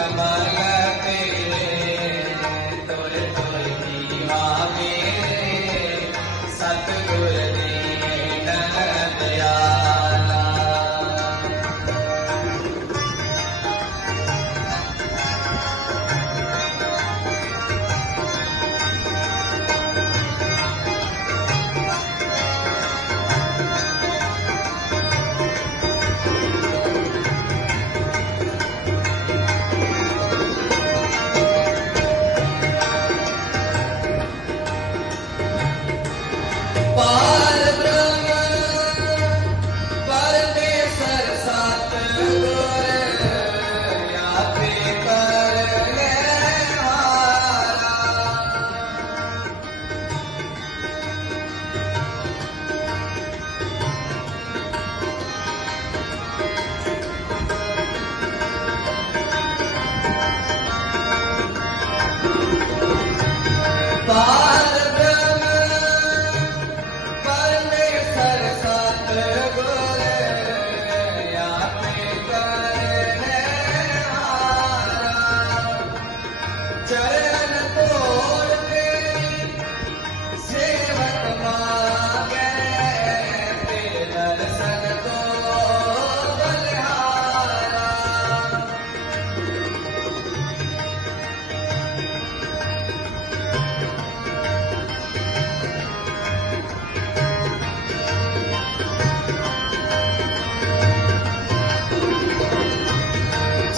सत्गुरु पा